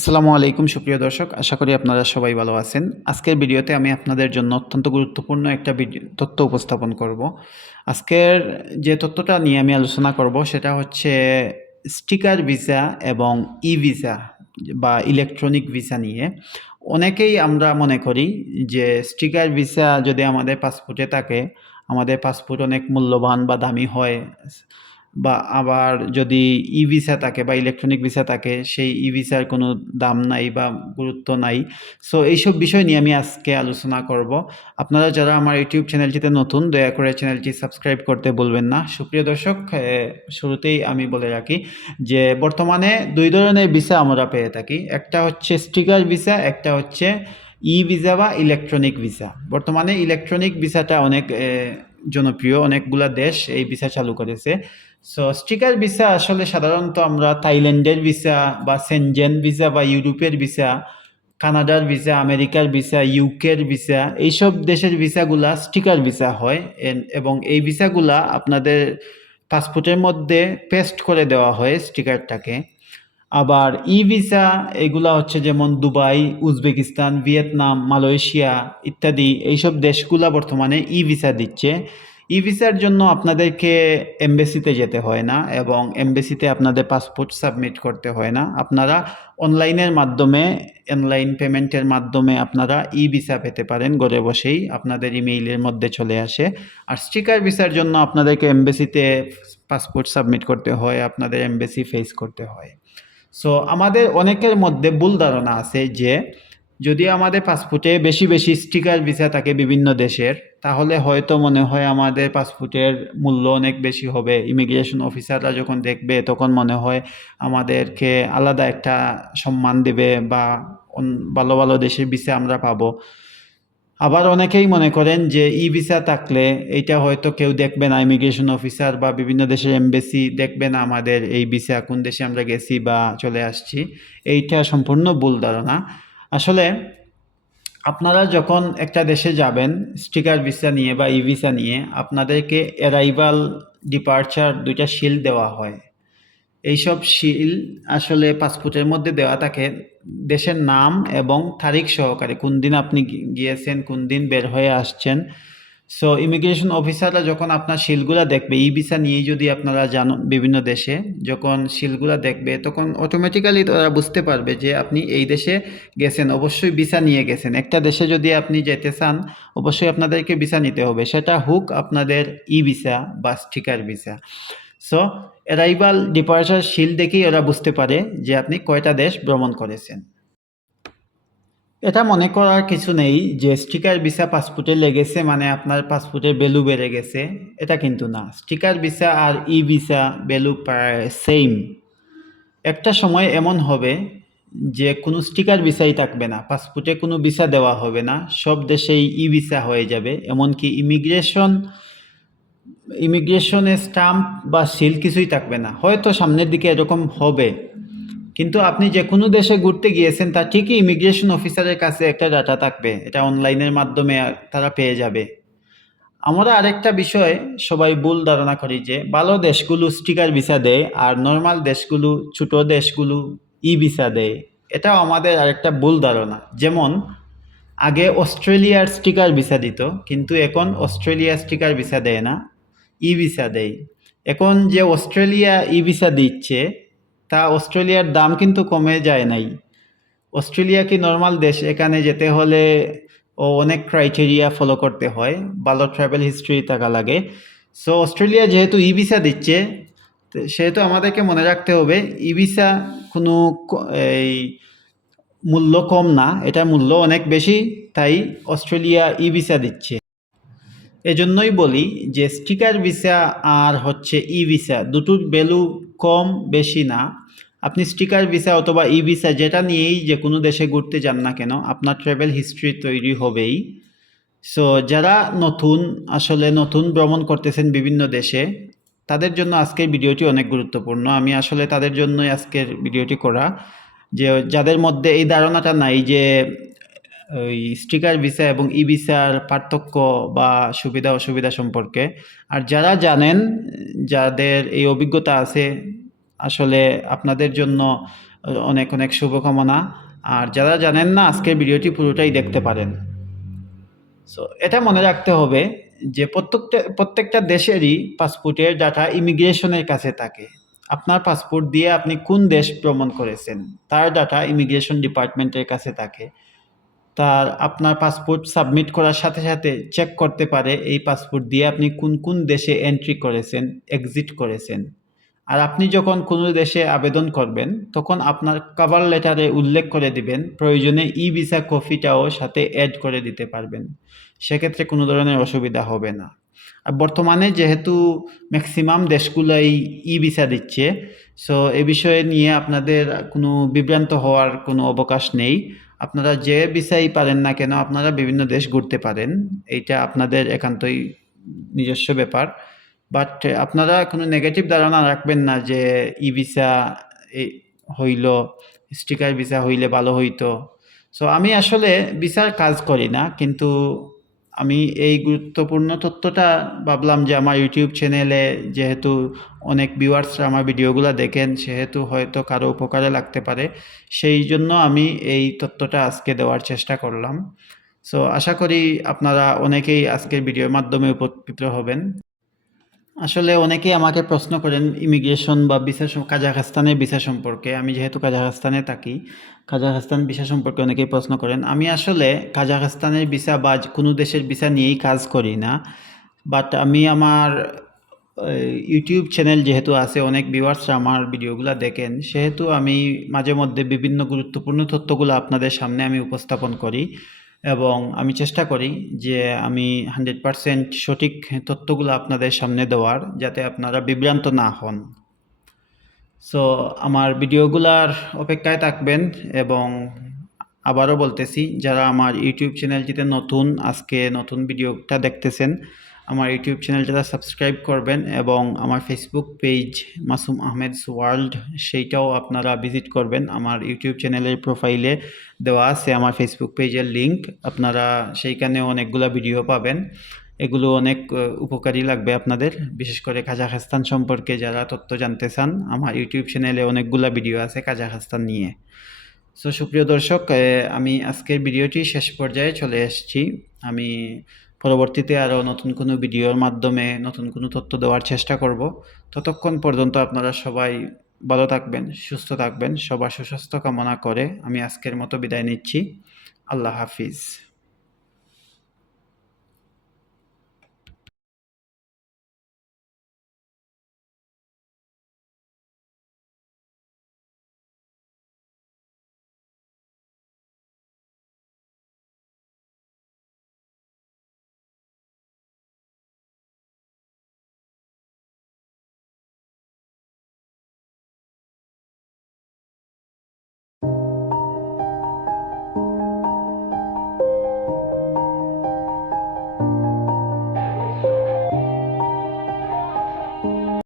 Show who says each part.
Speaker 1: আসসালামু আলাইকুম, সুপ্রিয় দর্শক। আশা করি আপনারা সবাই ভালো আছেন। আজকের ভিডিওতে আমি আপনাদের জন্য অত্যন্ত গুরুত্বপূর্ণ একটা তথ্য উপস্থাপন করব। আজকের যে তথ্যটা নিয়ে আমি আলোচনা করব, সেটা হচ্ছে স্টিকার ভিসা এবং ই ভিসা বা ইলেকট্রনিক ভিসা নিয়ে। অনেকেই আমরা মনে করি যে স্টিকার ভিসা যদি আমাদের পাসপোর্টে থাকে, আমাদের পাসপোর্ট অনেক মূল্যবান বা দামি হয়। বা আবার যদি ই ভিসা থাকে বা ইলেকট্রনিক ভিসা থাকে, সেই ই ভিসার কোনো দাম নাই বা গুরুত্ব নাই। সো এইসব বিষয় নিয়ে আমি আজকে আলোচনা করব। আপনারা যারা আমার ইউটিউব চ্যানেলটিতে নতুন, দয়া করে চ্যানেলটি সাবস্ক্রাইব করতে বলবেন না। সুপ্রিয় দর্শক শুরুতেই আমি বলে রাখি যে, বর্তমানে দুই ধরনের ভিসা আমরা পেয়ে থাকি। একটা হচ্ছে স্টিকার ভিসা, একটা হচ্ছে ই ভিসা বা ইলেকট্রনিক ভিসা। বর্তমানে ইলেকট্রনিক ভিসাটা অনেক জনপ্রিয়, অনেকগুলা দেশ এই ভিসা চালু করেছে। সো স্টিকার ভিসা আসলে সাধারণত আমরা থাইল্যান্ডের ভিসা বা সেনজেন ভিসা বা ইউরোপের ভিসা কানাডার ভিসা আমেরিকার ভিসা ইউকের ভিসা এইসব দেশের ভিসাগুলা স্টিকার ভিসা হয়। এবং এই ভিসাগুলা আপনাদের পাসপোর্টের মধ্যে পেস্ট করে দেওয়া হয় স্টিকারটাকে আবার ই ভিসা এগুলা হচ্ছে যেমন দুবাই, উজবেকিস্তান, ভিয়েতনাম, মালয়েশিয়া ইত্যাদি এইসব দেশগুলা বর্তমানে ই ভিসা দিচ্ছে। ই ভিসার জন্য আপনাদেরকে এমবেসিতে যেতে হয় না এবং এমবেসিতে আপনাদের পাসপোর্ট সাবমিট করতে হয় না। আপনারা অনলাইনের মাধ্যমে অনলাইন পেমেন্টের মাধ্যমে আপনারা ই ভিসা পেতে পারেন, ঘরে বসেই আপনাদের ইমেইলের মধ্যে চলে আসে। আর স্টিকার ভিসার জন্য আপনাদেরকে এমবেসিতে পাসপোর্ট সাবমিট করতে হয়, আপনাদের এমবেসি ফেস করতে হয়। সো আমাদের অনেকের মধ্যে ভুল ধারণা আছে যে যদি আমাদের পাসপোর্টে বেশি বেশি স্টিকার ভিসা থাকে বিভিন্ন দেশের, তাহলে হয়তো মনে হয় আমাদের পাসপোর্টের মূল্য অনেক বেশি হবে। ইমিগ্রেশন অফিসাররা যখন দেখবে, তখন মনে হয় আমাদেরকে আলাদা একটা সম্মান দেবে বা ভালো ভালো দেশের ভিসা আমরা পাবো। আবার অনেকেই মনে করেন যে, ই ভিসা থাকলে এইটা হয়তো কেউ দেখবে না ইমিগ্রেশন অফিসার বা বিভিন্ন দেশের এমবেসি দেখবে না আমাদের এই ভিসা কোন দেশে আমরা গেছি বা চলে আসছি। এইটা সম্পূর্ণ ভুল ধারণা। আসলে আপনারা যখন একটা দেশে যাবেন, স্টিকার ভিসা নিয়ে বা ই ভিসা নিয়ে, আপনাদেরকে অ্যারাইভাল ডিপার্চার দুইটা শিল দেওয়া হয়। এইসব শিল আসলে পাসপোর্টের মধ্যে দেওয়া থাকে। দেশের নাম এবং তারিখ সহকারে কোন দিন আপনি গিয়েছেন কোন দিন বের হয়ে আসছেন সো ইমিগ্রেশন অফিসাররা যখন আপনার শিলগুলা দেখবে, ই ভিসা নিয়েই যদি আপনারা যান বিভিন্ন দেশে, যখন শিলগুলা দেখবে, তখন অটোমেটিক্যালি তারা বুঝতে পারবে যে আপনি এই দেশে গেছেন, অবশ্যই ভিসা নিয়ে গেছেন। একটা দেশে যদি আপনি যেতে চান, অবশ্যই আপনাদেরকে ভিসা নিতে হবে। সেটা হোক আপনাদের ই ভিসা বা sticker visa so arrival departure seal দেখেই ওরা বুঝতে পারে যে আপনি কয়টা দেশ ভ্রমণ করেছেন। এটা মনে করার কিছু নেই যে স্টিকার ভিসা পাসপোর্টে লেগেছে মানে আপনার পাসপোর্টের ভ্যালু বেড়ে গেছে, এটা কিন্তু না। স্টিকার ভিসা আর ই ভিসা ভ্যালু প্রায় সেম একটা সময় এমন হবে যে কোনো স্টিকার ভিসাই থাকবে না, পাসপোর্টে কোনো ভিসা দেওয়া হবে না, সব দেশেই ই ভিসা হয়ে যাবে। এমনকি ইমিগ্রেশন ইমিগ্রেশনে স্টাম্প বা সিল কিছুই থাকবে না। হয়তো সামনের দিকে এরকম হবে। কিন্তু আপনি যে কোনো দেশে ঘুরতে গিয়েছেন, তা ঠিকই ইমিগ্রেশন অফিসারের কাছে একটা ডাটা থাকবে। এটা অনলাইনের মাধ্যমে তারা পেয়ে যাবে। আমরা আরেকটা বিষয় সবাই ভুল ধারণা করি যে, ভালো দেশগুলো স্টিকার ভিসা দেয় আর নর্মাল দেশগুলো, ছোট দেশগুলো ই ভিসা দেয়। এটাও আমাদের আরেকটা ভুল ধারণা। যেমন, আগে অস্ট্রেলিয়ার স্টিকার ভিসা দিত, কিন্তু এখন অস্ট্রেলিয়া স্টিকার ভিসা দেয় না ই ভিসা দেয়। এখন যে অস্ট্রেলিয়া ই ভিসা দিচ্ছে তা অস্ট্রেলিয়ার দাম কিন্তু কমে যায় নাই। অস্ট্রেলিয়া কি নর্মাল দেশ? এখানে যেতে হলে ও অনেক ক্রাইটেরিয়া ফলো করতে হয়। ভালো ট্রাভেল হিস্ট্রি থাকা লাগে। সো অস্ট্রেলিয়া যেহেতু ই ভিসা দিচ্ছে সেহেতু আমাদেরকে মনে রাখতে হবে, ই ভিসা কোনো এই মূল্য কম না। এটা মূল্য অনেক বেশি, তাই অস্ট্রেলিয়া ই ভিসা দিচ্ছে। এজন্যই বলি যে স্টিকার ভিসা আর হচ্ছে ই ভিসা দুটোর ভ্যালু কম, বেশি না। আপনি স্টিকার ভিসা অথবা ই ভিসা যেটা নিয়েই যে কোনো দেশে ঘুরতে যান না কেন, আপনার ট্রাভেল হিস্ট্রি তৈরি হবেই। সো যারা নতুন, আসলে নতুন ভ্রমণ করতেছেন বিভিন্ন দেশে, তাদের জন্য আজকের ভিডিওটি অনেক গুরুত্বপূর্ণ। আমি আসলে তাদের জন্যই আজকের ভিডিওটি করা। যে যাদের মধ্যে এই ধারণাটা নাই যে ওই স্টিকার ভিসা এবং ই ভিসার পার্থক্য বা সুবিধা অসুবিধা সম্পর্কে। আর যারা জানেন, যাদের এই অভিজ্ঞতা আছে, আসলে আপনাদের জন্য অনেক অনেক শুভকামনা। আর যারা জানেন না, আজকের ভিডিওটি পুরোটাই দেখতে পারেন। সো এটা মনে রাখতে হবে যে প্রত্যেকটা প্রত্যেকটা দেশেরই পাসপোর্টের ডাটা ইমিগ্রেশনের কাছে থাকে। আপনার পাসপোর্ট দিয়ে আপনি কোন দেশ ভ্রমণ করেছেন, তার ডাটা ইমিগ্রেশন ডিপার্টমেন্টের কাছে থাকে। তার আপনার পাসপোর্ট সাবমিট করার সাথে সাথে চেক করতে পারে এই পাসপোর্ট দিয়ে আপনি কোন কোন দেশে এন্ট্রি করেছেন এক্সিট করেছেন। আর আপনি যখন কোনো দেশে আবেদন করবেন, তখন আপনার কাভার লেটারে উল্লেখ করে দিবেন, প্রয়োজনে ই ভিসা কপিটাও সাথে অ্যাড করে দিতে পারবেন। সেক্ষেত্রে কোনো ধরনের অসুবিধা হবে না। আর বর্তমানে যেহেতু ম্যাক্সিমাম দেশগুলাই ই ভিসা দিচ্ছে সো এ বিষয়ে নিয়ে আপনাদের কোনো বিভ্রান্ত হওয়ার কোনো অবকাশ নেই। আপনারা যে ভিসাই পারেন না কেন, আপনারা বিভিন্ন দেশ ঘুরতে পারেন, এইটা আপনাদের একান্তই নিজস্ব ব্যাপার। বাট আপনারা কোনো নেগেটিভ ধারণা রাখবেন না যে ই ভিসা হইল স্টিকার ভিসা হইলে ভালো হইতো। সো আমি আসলে ভিসার কাজ করি না, কিন্তু আমি এই গুরুত্বপূর্ণ তথ্যটা ভাবলাম যে আমার ইউটিউব চ্যানেলে যেহেতু অনেক ভিউয়ার্সরা আমার ভিডিওগুলো দেখেন, সেহেতু হয়তো কারও উপকারে লাগতে পারে। সেই জন্য আমি এই তথ্যটা আজকে দেওয়ার চেষ্টা করলাম। সো আশা করি আপনারা অনেকেই আজকের ভিডিওর মাধ্যমে উপকৃত হবেন। আসলে অনেকেই আমাকে প্রশ্ন করেন, ইমিগ্রেশন বা সম- কাজাখস্তানের ভিসা সম্পর্কে? আমি যেহেতু কাজাখস্তানে থাকি, কাজাখস্তান ভিসা সম্পর্কে অনেকেই প্রশ্ন করেন। আমি আসলে কাজাখস্তানের ভিসা বা কোনো দেশের ভিসা নিয়েই কাজ করি না। বাট আমি আমার ইউটিউব চ্যানেল যেহেতু আছে, অনেক ভিউয়ার্সরা আমার ভিডিওগুলো দেখেন। সেহেতু আমি মাঝে মধ্যে বিভিন্ন গুরুত্বপূর্ণ তথ্যগুলো আপনাদের সামনে আমি উপস্থাপন করি। এবং আমি চেষ্টা করি যে আমি হান্ড্রেড পারসেন্ট সঠিক তথ্যগুলো আপনাদের সামনে দেওয়ার যাতে আপনারা বিভ্রান্ত না হন। সো আমার ভিডিওগুলার অপেক্ষায় থাকবেন এবং আবারও বলতেছি, যারা আমার ইউটিউব চ্যানেলটিতে নতুন, আজকে নতুন ভিডিওটা দেখতেছেন, আমার ইউটিউব চ্যানেল যারা সাবস্ক্রাইব করবেন এবং আমার Facebook page Masum Ahmed's world, সেইটাও আপনারা ভিজিট করবেন। আমার ইউটিউব চ্যানেলের প্রোফাইলে দেওয়া আছে আমার ফেসবুক পেজের লিংক আপনারা সেইখানে অনেকগুলো ভিডিও পাবেন। এগুলো অনেক উপকারী লাগবে আপনাদের, বিশেষ করে কাজাখস্তান সম্পর্কে যারা তথ্য জানতে চান, আমার ইউটিউব চ্যানেলে অনেকগুলো ভিডিও আছে কাজাখস্তান নিয়ে। সো সুপ্রিয় দর্শক আমি আজকের ভিডিওটি শেষ পর্যায়ে চলে এসেছি আমি পরবর্তীতে আরও নতুন কোনো ভিডিওর মাধ্যমে নতুন কোনো তথ্য দেওয়ার চেষ্টা করব। ততক্ষণ পর্যন্ত আপনারা সবাই ভালো থাকবেন, সুস্থ থাকবেন, সবার সুস্বাস্থ্য কামনা করে আমি আজকের মতো বিদায় নিচ্ছি। আল্লাহ হাফিজ।